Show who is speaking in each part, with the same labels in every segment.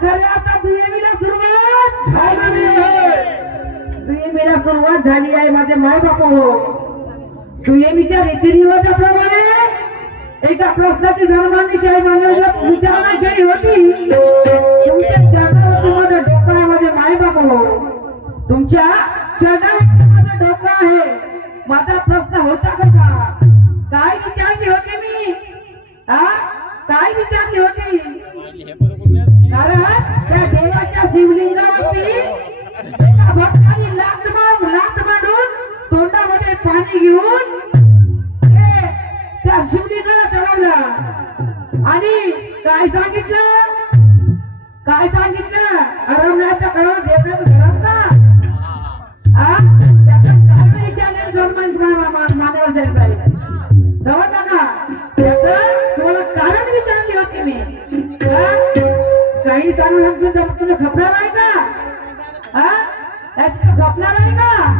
Speaker 1: खरे आता दुयेमीला सुरुवात.
Speaker 2: झालेली आहे
Speaker 1: दुयेमीला सुरुवात झाली आहे माझे माय बाप हो. दुयेमीच्या रीतिरिवाजाप्रमाणे एका प्रश्नाची सन्माननीय आई मानवला विचारणा केली होती. तुमच्या चरणावरती माझं डोकं आहे माझे माय बाप हो. तुमच्या चरणावरती माझं डोकं आहे. माझा प्रश्न होता कसा? काय विचारली होती मी? हा? काय विचारली होती? कारण त्या देवाच्या शिवलिंगावरती एका भक्ताने लात मार लात मारून तोंडामध्ये पाणी घेऊन त्या शिवलिंगाला चढवलं. आणि काय सांगितलं? काय सांगितलं? अरमण्याचं करण देवण्याचं धरम का? हा? त्याचं कारण विचारलं सन्मान साहेब. का? काही सांगू लागतो तर तुला खपणार आहे का? हा? यात आहे का?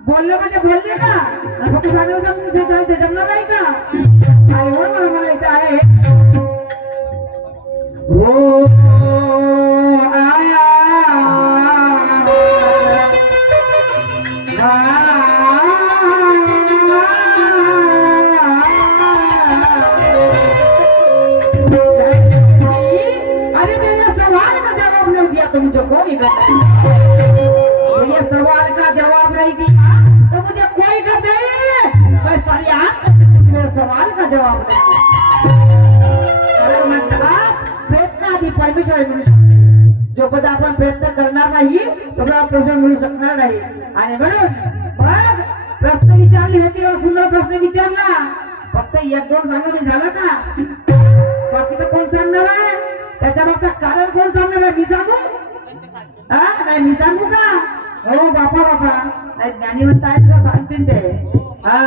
Speaker 1: बोलले म्हणजे बोलले का? फक्त चांगलं सांगून ते जमणार आहे का? आणि म्हणून मला म्हणायचं आहे. हो. आणि म्हणून मग प्रश्न विचारले हे सुंदर प्रश्न विचारला. फक्त एक दोन सांगा मी झालं का? बाकीचं कोण सांगणार आहे? त्याच्या मागचं कारण कोण सांगणार आहे? मी सांगू? हा नाही मी सांगू का? हो बापा बापा. नाही ज्ञानीवंत आहेत का? सांगतील ते. हा.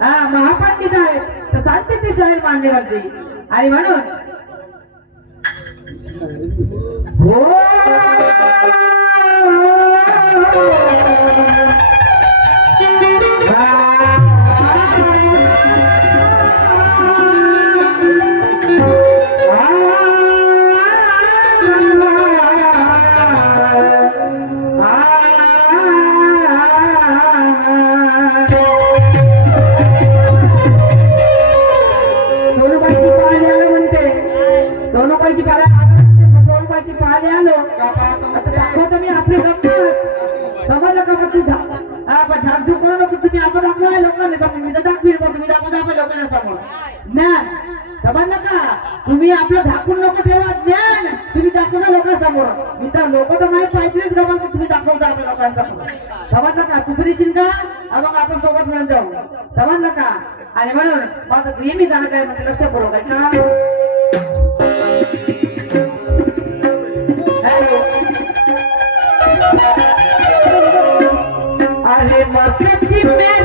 Speaker 1: हा महापंडित आहेत. तर सांगतील ते शाहीर मांडेवरची आणि म्हणून सोनूबाईची समजलं का हा पण झाकझूक करू नको तुम्ही आपण दाखवाय लोकांना समोर मी तर दाखवी पण तुम्ही दाखवू दाखवा लोकांना समोर ज्ञान समजलं का तुम्ही आपलं झाकून नको ठेवा ज्ञान. तुम्ही दाखवा लोकांसमोर. मी तर लोक तर नाही पाहिजेच गमा तुम्ही दाखवता आपल्या लोकांसमोर. समजलं का तू फ्री का? हा मग आपण सोबत मिळून जाऊ. समजलं का आणि म्हणून माझं तू मी गाणं काय म्हणते लक्षपूर्वक आहे का? अरे मस्जिद की कपस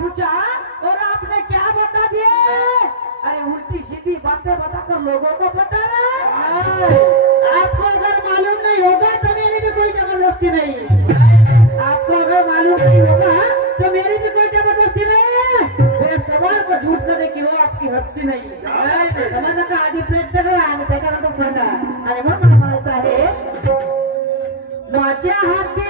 Speaker 1: पूछा और आपने क्या बता दिए अरे उल्टी सीधी बातें बताकर लोगों को बता रहे आपको अगर मालूम नहीं होगा तो मेरी भी कोई जबरदस्ती नहीं आपको अगर मालूम नहीं होगा तो मेरी भी कोई जबरदस्ती नहीं है। मेरे सवाल को झूठ करे वो आपकी हस्ती नाही समजलं का आधी प्रयत्न करा आणि त्याच्यानंतर सांगा आणि म्हणून मला म्हणायचं आहे माझ्या हाती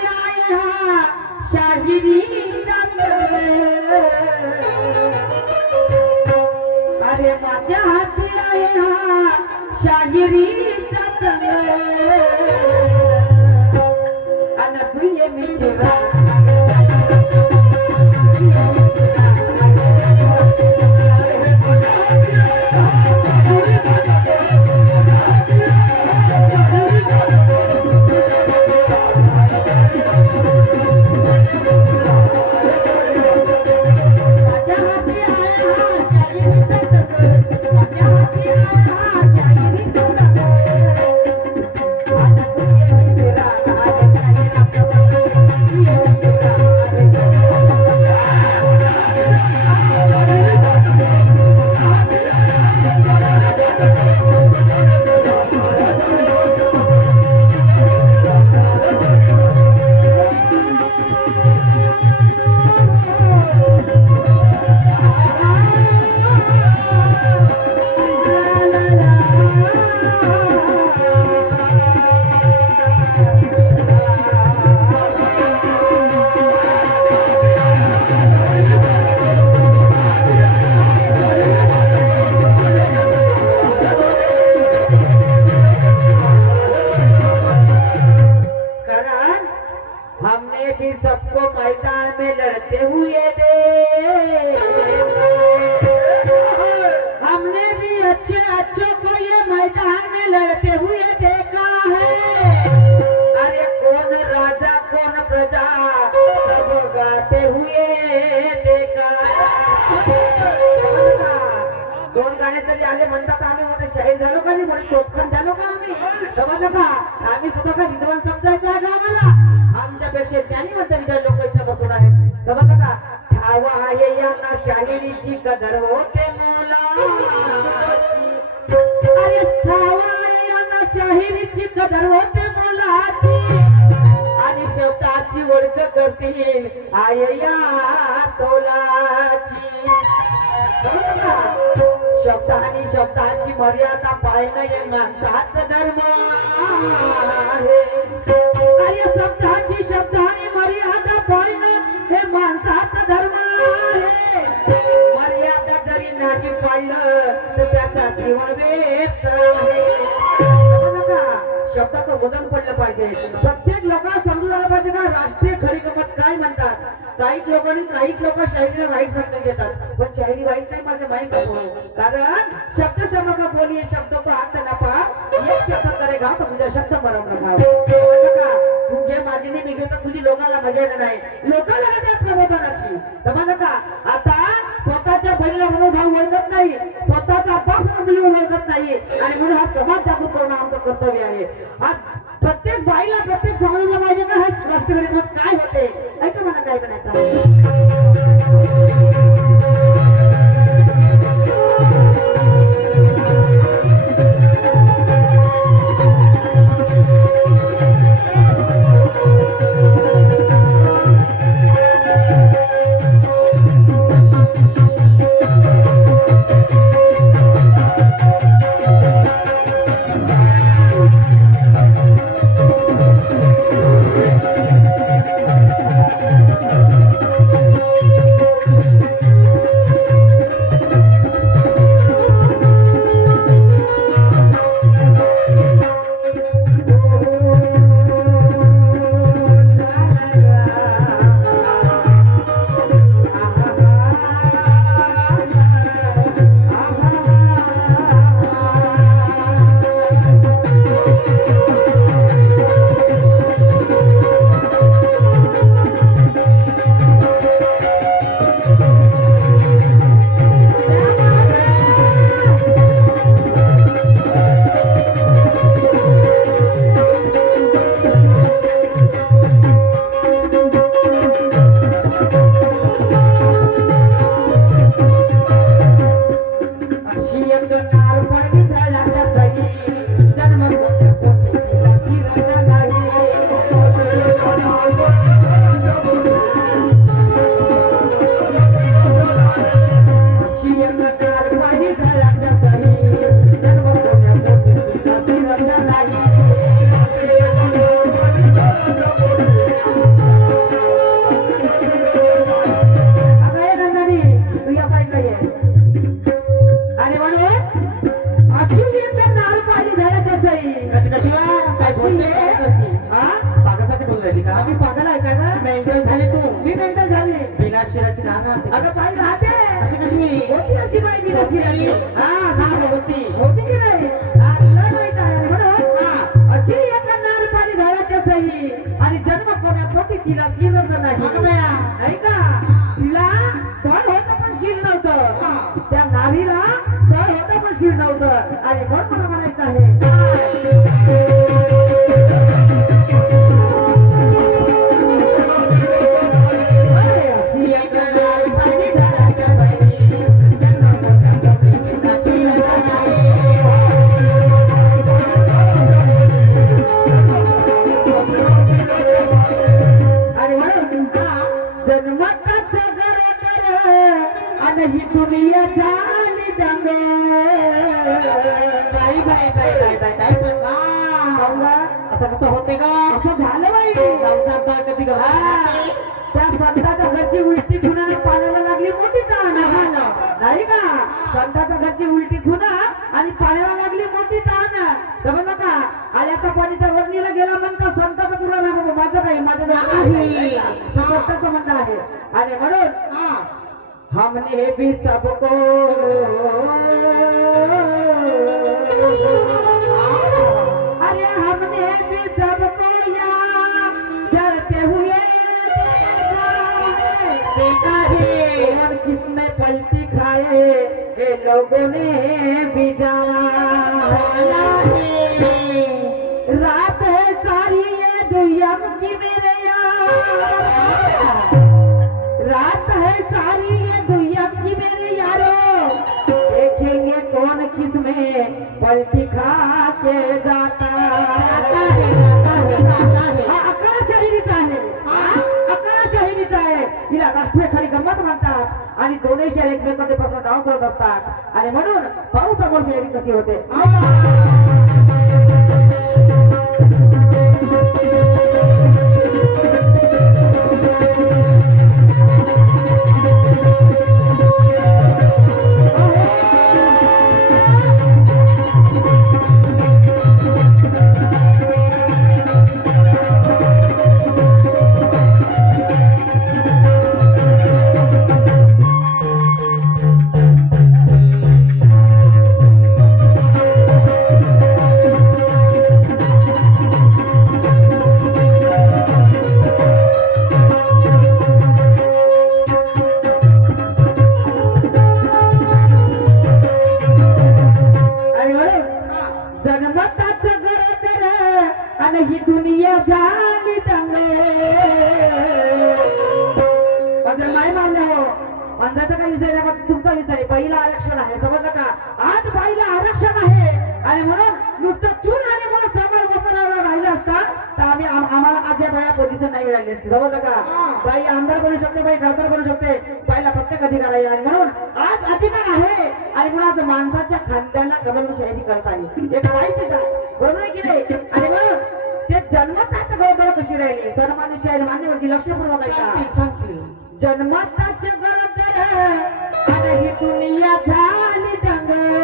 Speaker 1: अरे माझ्या हाती आहे हा शाहिरीचा आणि तू ये मी माझ्या बच्चों को ये मैदान में लड़ते हुए देखा है। अरे कौन राजा कौन प्रजा सब गाते हुए देखा दोन गाणे तरी आले म्हणतात आम्ही मोठे शाहीर झालो का नाही? मोठे तोपखान झालो का आम्ही? समजलं का? आम्ही सुद्धा विद्वान समजायचा आहे का आम्हाला आमच्यापेक्षा ज्ञानीवंत विचार लोक इथे बसून आहेत. समजलं का? ठावा आहे यांना शाहिरीची कदर होते मुला. शाहिरीची कदर होते मोलाची. आणि शब्दाची ओळख करते आय या तोलाची. शब्द आणि शब्दाची मर्यादा पाळणं हे माणसाचं धर्म आहे. शब्दाची शब्द आणि मर्यादा पाळणं हे माणसाचं धर्म आहे. नाही पाळलं तर त्याचा जीवन व्यर्थ आहे. शब्दाचं वजन पडलं पाहिजे. प्रत्येक लोकांना समजून आलं पाहिजे का राष्ट्रीय खरी गमत काय म्हणतात? काही लोकांनी काही लोक शाहिरीला वाईट सांगून घेतात पण शाहिरी वाईट नाही माझं माहीत नाही कारण शब्द शब्द का बोली शब्द को हात ना एक शब्द करेगा तर तुझ्या शब्द बरोबर नका घे माझी नाही मी घेतो तुझी लोकांना मजा येणार नाही. लोकांना का त्या प्रबोधनाची? समजलं का? आता स्वतःच्या बहिणीला म्हणून भाऊ ओळखत नाही. स्वतःचा बाप मुली ओळखत नाही. आणि म्हणून हा समाज जागृत करणं आमचं कर्तव्य आहे. हा प्रत्येक बाईला प्रत्येक समाजाला पाहिजे का? हा राष्ट्रवादी मत काय होते? ऐका मला काय म्हणायचं
Speaker 2: शिरच
Speaker 1: नाही
Speaker 2: अगं बाया.
Speaker 1: नाही का तिला तळ होतं पण शिर. नव्हतं त्या नारीला तळ होतं पण शिर नव्हतं आणि म्हणून मला म्हणायचं
Speaker 2: असं कसं होते का?
Speaker 1: असं झालं बाई.
Speaker 2: कधी
Speaker 1: त्या संताच्या घरची उलटी खुणाने पाण्याला लागली मोठी ताण नाही का? संताच्या घरची उलटी खुणा आणि पाण्याला लागली मोठी ताण समजलं का? आल्याचं पाणी त्या वरणीला गेला म्हणता संताचं तुला नाही माझं काही माझं नाही. संताचं म्हणणं आहे. आणि म्हणून हमने भी सबको हमने सबको हुए किसने पलटी खाए ये लोगों ने भी जाना है। रात है सारी ये दुनिया की मेरे यार रात है सारी ये पलटी खा के जाता है हा अकरा शहिरीचा आहे. अकरा शहिरीचा आहे. हिला राष्ट्रीय खरी गंमत म्हणतात आणि दोन्ही शहर एकमेकांमध्ये पासून डाव करत असतात. आणि म्हणून पाऊस समोर शहरी कशी होते? माणसाच्या खांद्याला कदम शैली करता येईल एक बाईची जात बरोबर आहे की नाही आणि म्हणून ते जन्मताच्या गरोदर कशी राहिली? सन्मान्य शाहीर मान्यवरची लक्षपूर्वक आहे का?
Speaker 2: सांगते
Speaker 1: जन्मताच्या गरोदर. आणि ही दुनिया झाली दंग.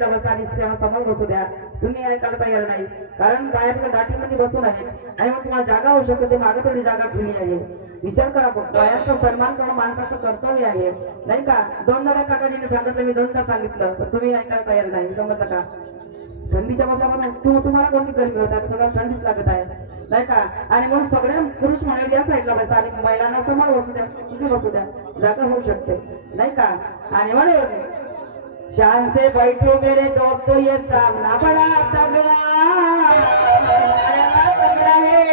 Speaker 1: मंडळी बसा आणि स्त्रिया समोर बसू द्या. तुम्ही ऐकायला तयार नाही. कारण बाहेर गाठीमध्ये बसून आहेत. आणि मग तुम्हाला जागा होऊ शकते. मागे थोडी जागा ठेवली आहे. विचार करा बघ बायांचा सन्मान करणं माणसाचं कर्तव्य आहे. नाही का? दोनदा काकाजीने सांगितलं मी दोनदा सांगितलं. पण तुम्ही ऐकायला तयार नाही. समजलं का? थंडीच्या मौसमामध्ये तू तुम्हाला कोणती गरमी होत आहे? सगळ्यांना थंडीच लागत आहे. नाही का? आणि म्हणून सगळ्या पुरुष मंडळी या साईडला बसा आणि महिलांना समोर बसू द्या. कुठे बसू द्या. जागा होऊ शकते. नाही का? आणि म्हणून शान से बैठो मेरे दोस्तों ये सामना बड़ा तगड़ा।
Speaker 2: तगडा आहे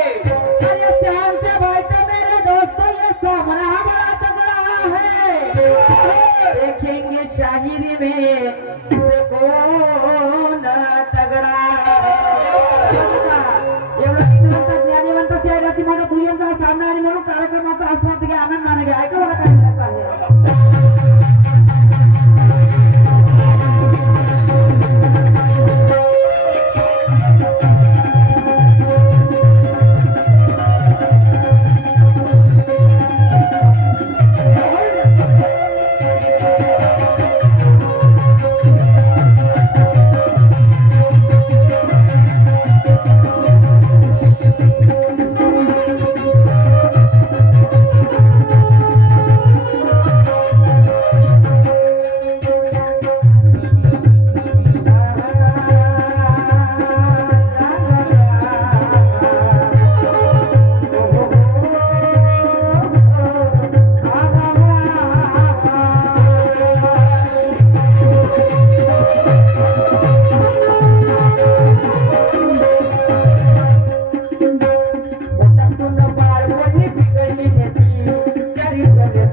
Speaker 1: अरे शान से बैठो मेरे दोस्तों ये सामना बड़ा तगड़ा है। देखेंगे शाहिरी में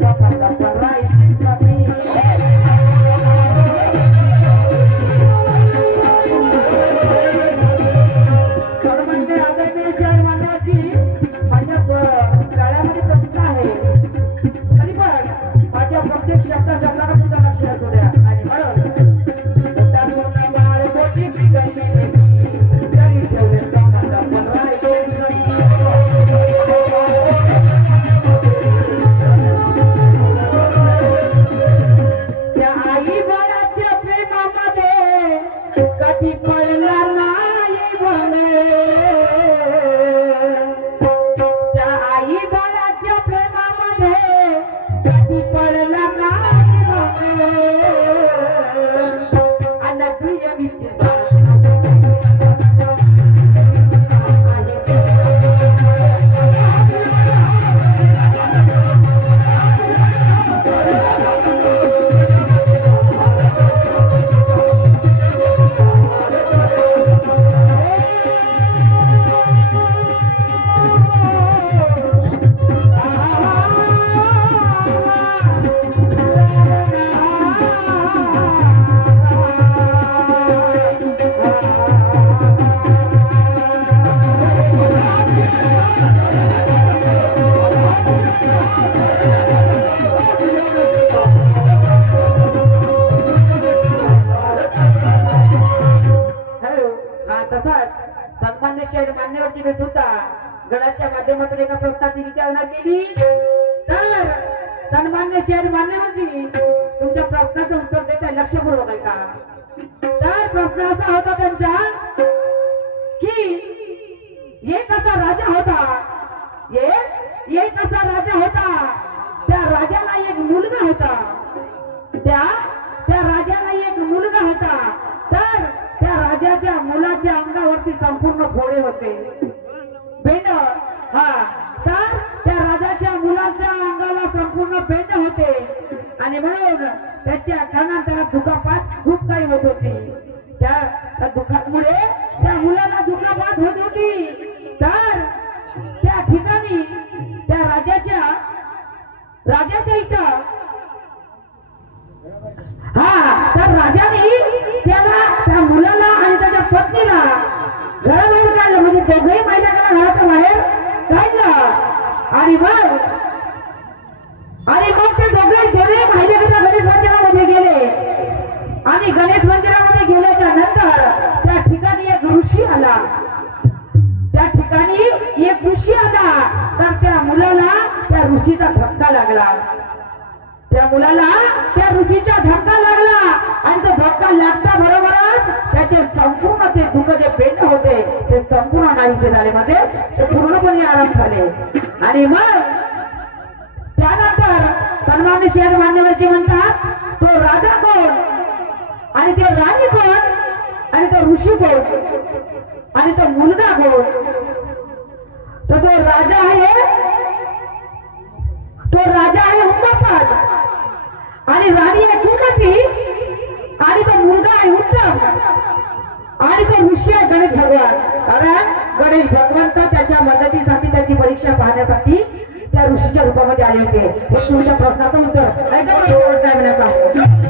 Speaker 1: Gracias. पडला सन्मान्य शहर मान्यवरजीने सुद्धा गडाच्या माध्यमातून एका प्रश्नाची विचारणा केली. तर सन्मान्य शेर मान्यवरजी तुमच्या प्रश्नाचं उत्तर देत आहे लक्षपूर्वक ऐका. तर प्रश्न असा होता त्यांचा की एक असा राजा होता एक असा राजा होता. त्या राजाला एक मुलगा होता. त्या त्या राजाला एक मुलगा होता. तर त्या राजाच्या मुलाच्या अंगावरती संपूर्ण फोडे होते. पेंड हा तर त्या राजाच्या मुलाच्या अंगाला संपूर्ण पेंड होते. आणि म्हणून त्याच्या कानात त्याला दुखापात खूप काही होत होती. त्या त्या दुखामुळे आणि मग? आणि मग ते दोघे दोन्ही महिलेच्या गणेश मंदिरामध्ये गेले. आणि गणेश मंदिरामध्ये गेल्याच्यानंतर त्या ठिकाणी एक ऋषी आला. त्या ठिकाणी एक ऋषी आला. तर त्या मुलाला त्या ऋषीचा धक्का लागला. त्या मुलाला त्या ऋषीचा धक्का लागला. आणि तो धक्का लागता बरोबरच त्याचे संपूर्ण ते दुःख जे पेंड होते ते संपूर्ण नाहीसे झाले. म्हणजे ते पूर्णपणे आराम झाले. आणि मग त्यानंतर सन्मान्य शेर मान्यवरचे म्हणतात तो राजा कोण? आणि ते राणी कोण? आणि तो ऋषी कोण? आणि तो मुलगा कोण? तर तो राजा आहे तो राजा आहे हुंबापाद आणि राणी आहे कुमती आणि तो मुलगा आहे उत्तम आणि तो ऋषी आहे गणेश भगवान. कारण गणेश भगवंत त्याच्या मदतीसाठी त्याची परीक्षा पाहण्यासाठी त्या ऋषीच्या रूपामध्ये आले होते. हे तुमच्या प्रश्नाचं उत्तर. ऐका.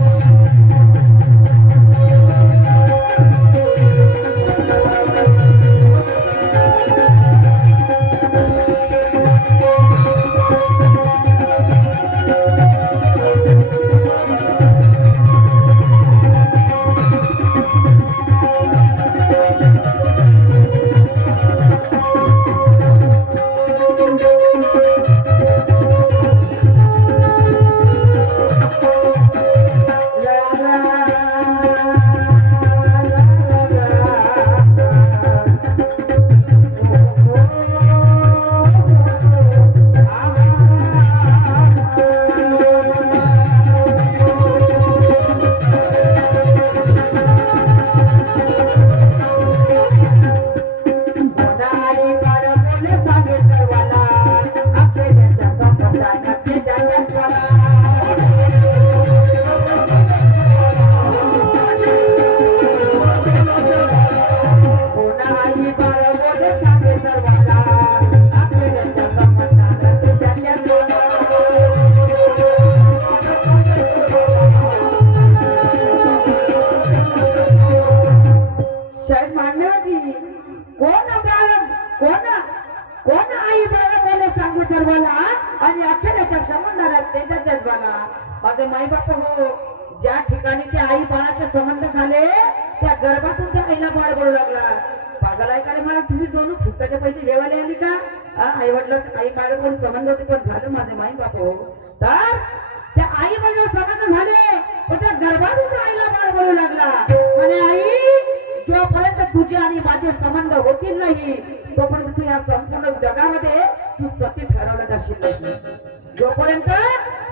Speaker 1: मला फुकटाचे पैसे घेवायला आली का? आई वडिलांचे आई बाळ कोण संबंध होते पण झालं माझे माई बाप हो. तर त्या आई वडिला संबंध झाले पण त्या गर्भातून आईला बाळ बोलू लागला. म्हणे आई जोपर्यंत तुझे आणि माझे संबंध होतील नाही तोपर्यंत तू या संपूर्ण जगामध्ये तू सती ठरवलं जाशील नाही. जोपर्यंत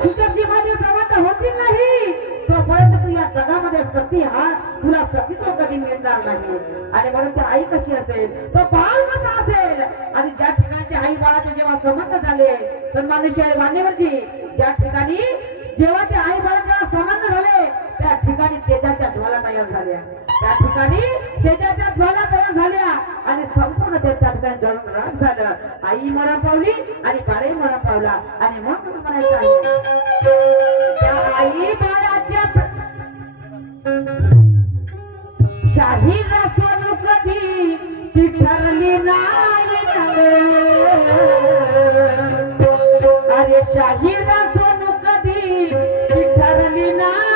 Speaker 1: तुझ्याची माझी संबंध होतील नाही तोपर्यंत तू या जगामध्ये सती हा. तुला सतीत्व कधी मिळणार नाही. आणि म्हणून ती आई कशी असेल? तो बाळ कसा असेल. आणि ज्या ठिकाणी ते आई बाळाचे जेव्हा संबंध झाले तर मानुषी आहे मान्यवरची म्हणजे, ज्या ठिकाणी जेव्हा ते आई बाळा जेव्हा संबंध झाले त्या ठिकाणी तेजाच्या ज्वाला तयार झाल्या. त्या ठिकाणी तेजाच्या ज्वाला तयार झाल्या आणि संपूर्ण ते त्या ठिकाणी जळून राग झालं. आई मरण पावली आणि बाळही मरण पावला. आणि मग म्हणायचं आहे आई बाळाच्या प्र- शाहीर कधी ती ठरली नाही अरे शाहीर सोनू कधी ती ठरली नाही